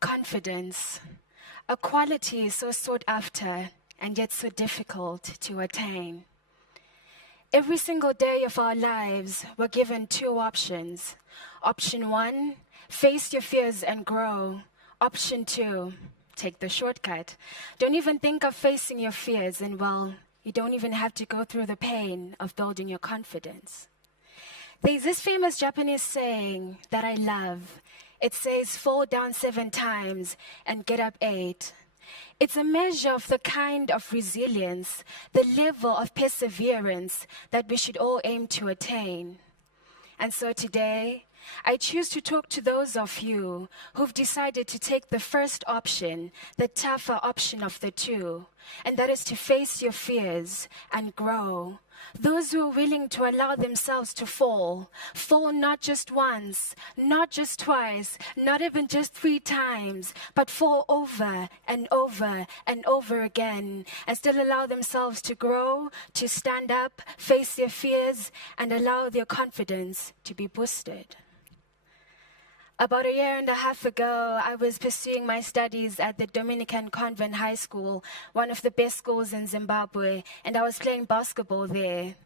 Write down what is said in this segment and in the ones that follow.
Confidence, a quality so sought after and yet so difficult to attain. Every single day of our lives, we're given two options. Option 1, face your fears and grow. Option 2, take the shortcut. Don't even think of facing your fears, and well, you don't even have to go through the pain of building your confidence. There's this famous Japanese saying that I love. It says, fall down 7 times and get up 8. It's a measure of the kind of resilience, the level of perseverance that we should all aim to attain. And so today, I choose to talk to those of you who've decided to take the first option, the tougher option of the two, and that is to face your fears and grow. Those who are willing to allow themselves to fall not just once, not just twice, not even just 3 times, but fall over and over and over again, and still allow themselves to grow, to stand up, face their fears, and allow their confidence to be boosted. About 1.5 years ago, I was pursuing my studies at the Dominican Convent High School, one of the best schools in Zimbabwe, and I was playing basketball there.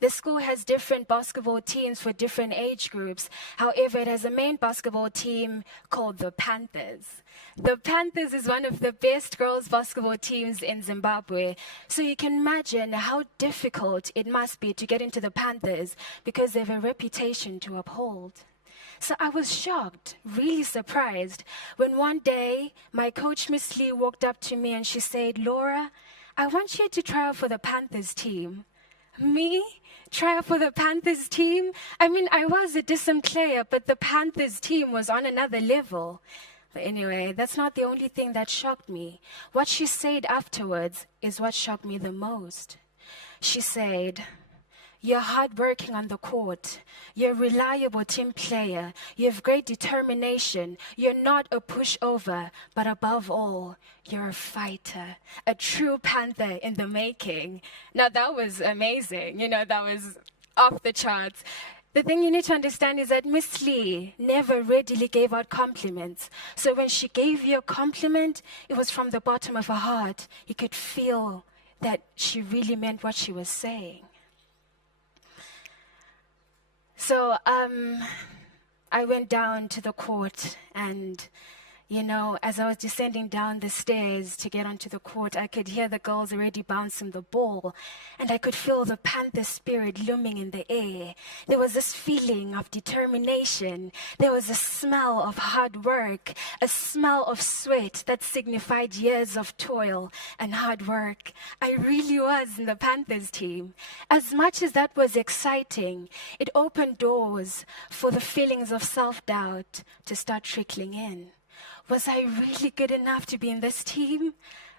The school has different basketball teams for different age groups. However, it has a main basketball team called the Panthers. The Panthers is one of the best girls' basketball teams in Zimbabwe. So you can imagine how difficult it must be to get into the Panthers because they have a reputation to uphold. So I was shocked, really surprised, when one day my coach, Miss Lee, walked up to me and she said, Laura, I want you to try out for the Panthers team. Me? Try out for the Panthers team? I mean, I was a decent player, but the Panthers team was on another level. But anyway, that's not the only thing that shocked me. What she said afterwards is what shocked me the most. She said, you're hardworking on the court. You're a reliable team player. You have great determination. You're not a pushover, but above all, you're a fighter, a true Panther in the making. Now that was amazing. That was off the charts. The thing you need to understand is that Miss Lee never readily gave out compliments. So when she gave you a compliment, it was from the bottom of her heart. You could feel that she really meant what she was saying. So I went down to the court and, as I was descending down the stairs to get onto the court, I could hear the girls already bouncing the ball, and I could feel the Panther spirit looming in the air. There was this feeling of determination. There was a smell of hard work, a smell of sweat that signified years of toil and hard work. I really was in the Panthers team. As much as that was exciting, it opened doors for the feelings of self-doubt to start trickling in. Was I really good enough to be in this team?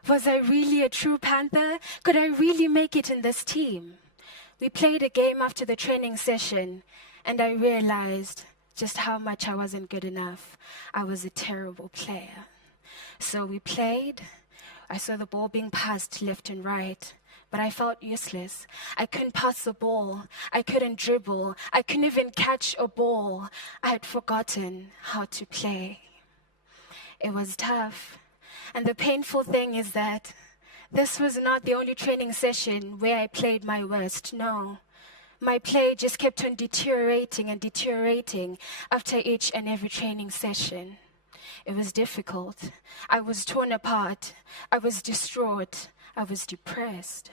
Was I really a true Panther? Could I really make it in this team? We played a game after the training session, and I realized just how much I wasn't good enough. I was a terrible player. So we played. I saw the ball being passed left and right, but I felt useless. I couldn't pass the ball. I couldn't dribble. I couldn't even catch a ball. I had forgotten how to play. It was tough. And the painful thing is that this was not the only training session where I played my worst. No. My play just kept on deteriorating and deteriorating after each and every training session. It was difficult. I was torn apart. I was distraught. I was depressed.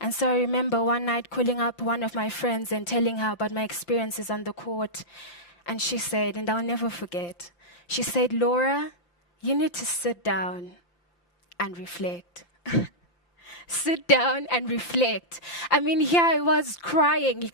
And so I remember one night calling up one of my friends and telling her about my experiences on the court. And she said, and I'll never forget, she said, Laura, you need to sit down and reflect. Sit down and reflect. I mean, here I was crying,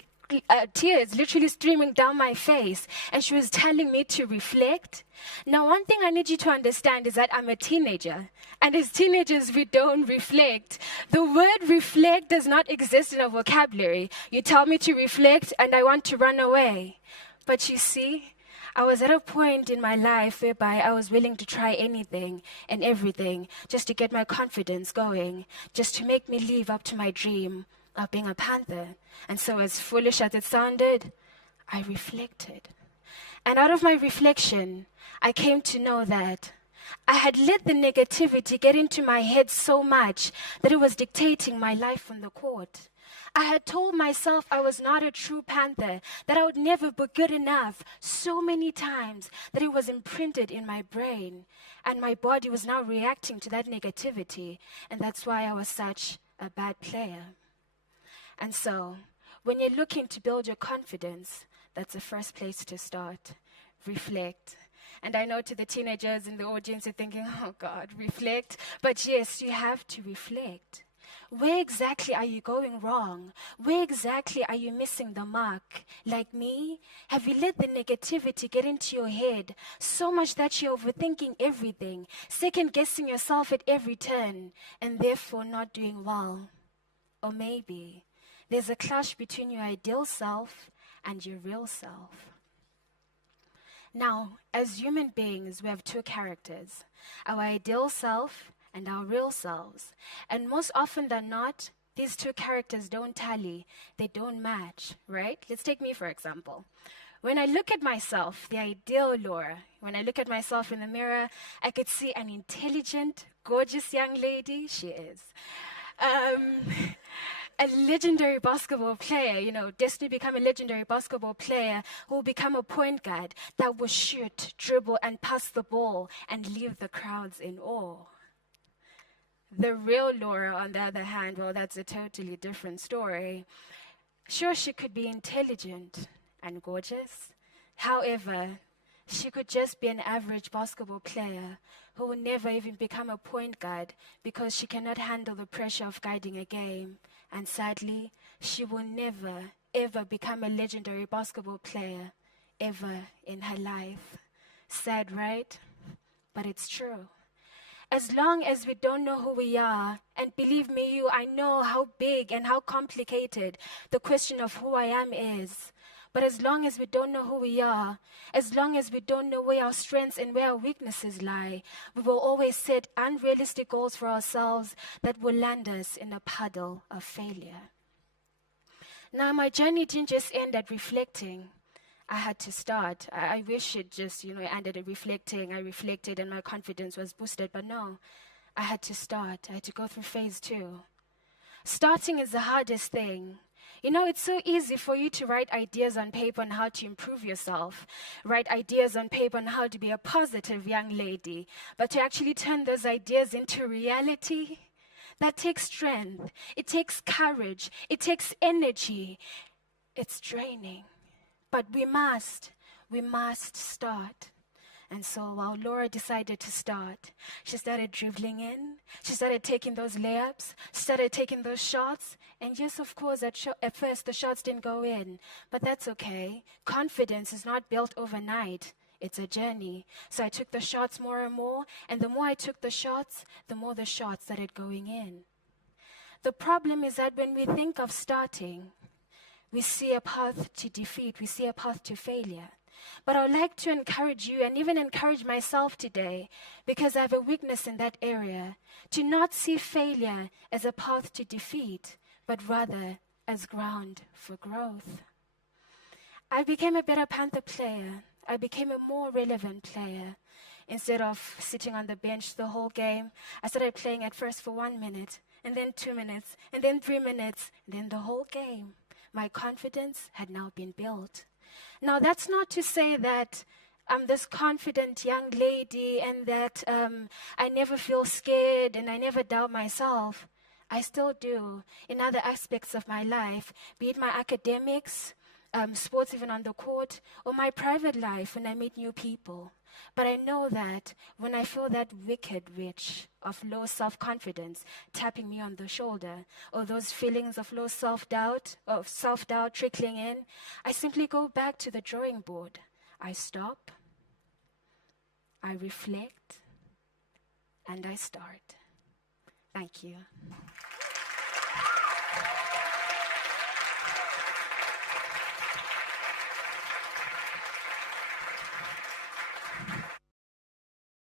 tears literally streaming down my face, and she was telling me to reflect. Now, one thing I need you to understand is that I'm a teenager, and as teenagers, we don't reflect. The word reflect does not exist in our vocabulary. You tell me to reflect, and I want to run away. But you see, I was at a point in my life whereby I was willing to try anything and everything just to get my confidence going, just to make me live up to my dream of being a Panther. And so as foolish as it sounded, I reflected. And out of my reflection, I came to know that I had let the negativity get into my head so much that it was dictating my life on the court. I had told myself I was not a true Panther, that I would never be good enough so many times that it was imprinted in my brain. And my body was now reacting to that negativity. And that's why I was such a bad player. And so, when you're looking to build your confidence, that's the first place to start. Reflect. And I know to the teenagers in the audience, you're thinking, oh God, reflect. But yes, you have to reflect. Where exactly are you going wrong? Where exactly are you missing the mark? Like me? Have you let the negativity get into your head so much that you're overthinking everything, second-guessing yourself at every turn, and therefore not doing well? Or maybe there's a clash between your ideal self and your real self. Now, as human beings, we have two characters, our ideal self and our real selves. And most often than not, these two characters don't tally, they don't match, right? Let's take me, for example. When I look at myself, the ideal Laura, when I look at myself in the mirror, I could see an intelligent, gorgeous young lady. She is. A legendary basketball player, destined to become a legendary basketball player who will become a point guard that will shoot, dribble, and pass the ball and leave the crowds in awe. The real Laura, on the other hand, well, that's a totally different story. Sure, she could be intelligent and gorgeous. However, she could just be an average basketball player who will never even become a point guard because she cannot handle the pressure of guiding a game. And sadly, she will never, ever become a legendary basketball player ever in her life. Sad, right? But it's true. As long as we don't know who we are, and believe me, I know how big and how complicated the question of who I am is. But as long as we don't know who we are, as long as we don't know where our strengths and where our weaknesses lie, we will always set unrealistic goals for ourselves that will land us in a puddle of failure. Now, my journey didn't just end at reflecting. I had to start. I wish it just, ended at reflecting. I reflected and my confidence was boosted, but no. I had to start. I had to go through phase 2. Starting is the hardest thing. It's so easy for you to write ideas on paper on how to improve yourself, write ideas on paper on how to be a positive young lady, but to actually turn those ideas into reality, that takes strength, it takes courage, it takes energy. It's draining, but we must start. And so while Laura decided to start, she started dribbling in, she started taking those layups, started taking those shots, and yes, of course, at first the shots didn't go in, but that's okay. Confidence is not built overnight. It's a journey. So I took the shots more and more, and the more I took the shots, the more the shots started going in. The problem is that when we think of starting, we see a path to defeat, we see a path to failure. But I would like to encourage you and even encourage myself today, because I have a weakness in that area, to not see failure as a path to defeat, but rather as ground for growth. I became a better Panther player. I became a more relevant player. Instead of sitting on the bench the whole game, I started playing at first for 1 minute, and then 2 minutes, and then 3 minutes, and then the whole game. My confidence had now been built. Now, that's not to say that I'm this confident young lady and that I never feel scared and I never doubt myself. I still do in other aspects of my life, be it my academics, sports even on the court, or my private life when I meet new people. But I know that when I feel that wicked witch of low self-confidence tapping me on the shoulder, or those feelings of low self-doubt, trickling in, I simply go back to the drawing board. I stop, I reflect, and I start. Thank you.